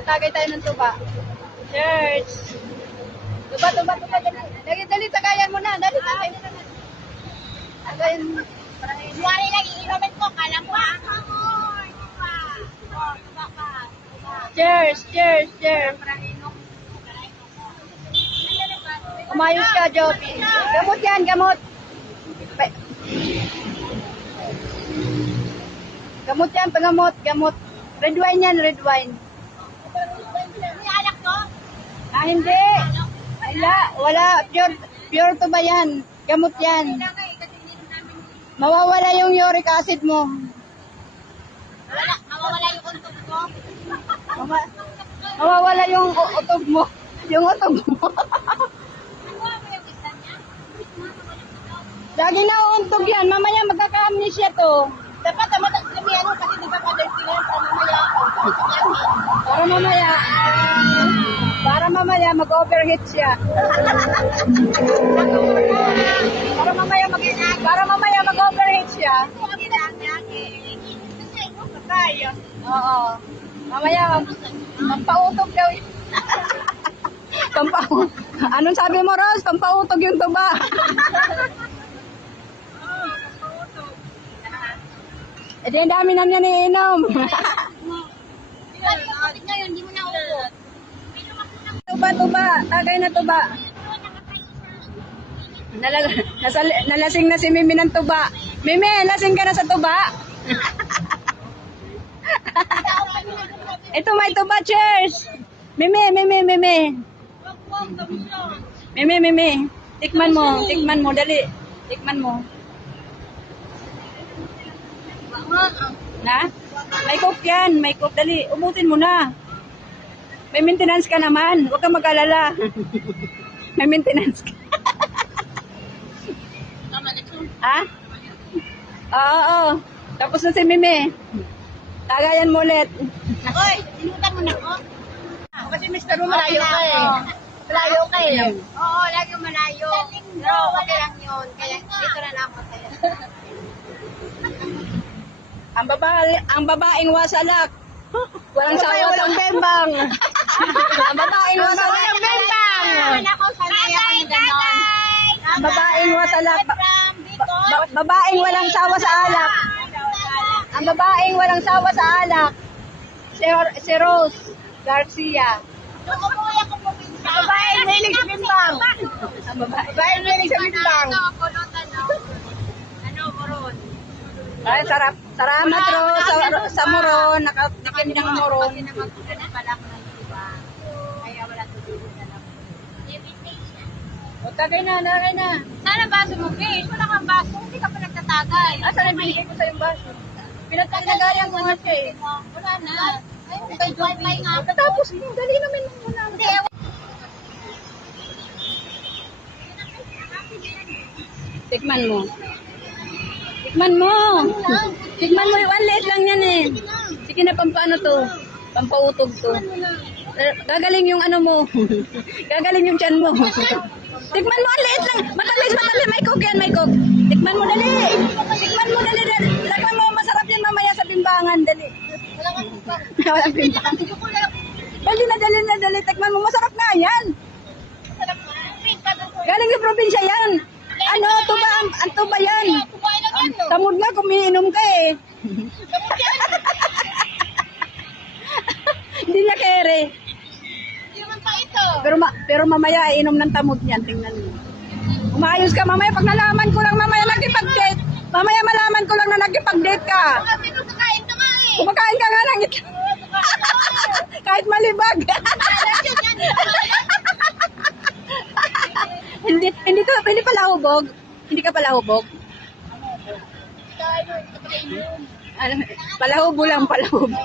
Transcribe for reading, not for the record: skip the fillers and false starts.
Tatagay tayo ng tuba. Church. Tuba. Dali, dali, tagayan mo na. Dali, tagayan mo na. Tagayan mo. Wala lang iinumin ko, kala mo ha? Cheers. Umayos ka, Joby. Gamot yan, gamot. Gamot yan, gamot. Red wine yan, red wine. May alak to? Ah, hindi. Wala. Pure to ba yan? Gamot yan. Mawawala yung uric acid mo. Mawawala yung untog ko. Mawawala yung utog mo. Yung utog mo. Lagi na uuntog yan. Mamaya magkaka-amnesia to. Dapat kami ano kasi di ba pa-dirty na yan Para mamaya mag-overheat siya. Para mamaya mag-overheat siya. Oo. Mamaya pampautog daw. Anong sabi mo, Rose? Pampautog yung tuba. Eh, di ang dami na niya niinom. Ngayon, di mo na upo. Tuba. Tagay na tuba. Nalasing na si Mimi ng tuba. Mimi, lasing ka na sa tuba. Ito may tuba, cheers. Mimi. Tikman mo, dali. Tikman mo. Na? May coke yan, dali. Umutin mo na. May maintenance ka naman. Huwag kang mag-alala. May maintenance ka. Ha? Oo. Tapos na si Mimi. Tagayan mo ulit. Hoy, sinutan mo na ko. Kasi Mr. Malayo ka eh. Malayo ka eh. Oo, lagi malayo. Pero okay lang yun. Kaya dito na lang ako sa'yo. Ang babaeng wasalak. Walang sawa, walang bembang. Ang babaeng wasalak. Walang bembang! Ako, sanay ako ng ganon. Ang babaeng wasalak. Babaeng walang sawa sa alak. Ang babaeng walang sawa sa alak. Si Rose Garcia. Doon umuwi ako pumunta. Babaeng mahilig sa bimbang. Ang babaeng mahilig sa bimbang. Ano, moron? Ay, sarap. Salamat, Rose. Sa moron. Nakatikim ng moron. Kasi naman pala ko ng iba. Kaya wala tutulog na lang. O, tagay na. Sana baso mo, Fish. Wala kang baso. Hindi ka pa nagtatagay. Ah, sana binigay ko sa yung baso. Pinagtagayan ko nga siya eh. Wala na. Ay, wifi nga. Tapos, dali naman muna. Tikman mo. Tikman mo. Ang liit lang yan eh. Sige na, pampaano to? Pampautog to. Gagaling yung ano mo. Gagaling yung tiyan mo. Tikman mo, ang liit lang. Matalis. May coke yan, may coke. Tikman mo, dali. Tikman mo, masarap yan mamaya sa bimbangan, dali. Walang bimbang. Dali. Tikman mo, masarap nga yan. Galing yung probinsya yan. Ano, tuba, ang tuba yan. Tamod nga, kumiinom ka eh. Hindi niya kere. Hindi naman pa ito. Pero mamaya, inom ng tamod niyan. Tingnan mo. Umayos ka mamaya. Pag nalaman ko lang mamaya nakipag-date. Mamaya malaman ko lang na nakipag-date ka. Kasi kakain ka nga eh. Kumakain ka nga ng ito. Kahit malibag. Hindi pala hubog. Hindi ka pala hubog. Ano, palahubo lang, palahubo.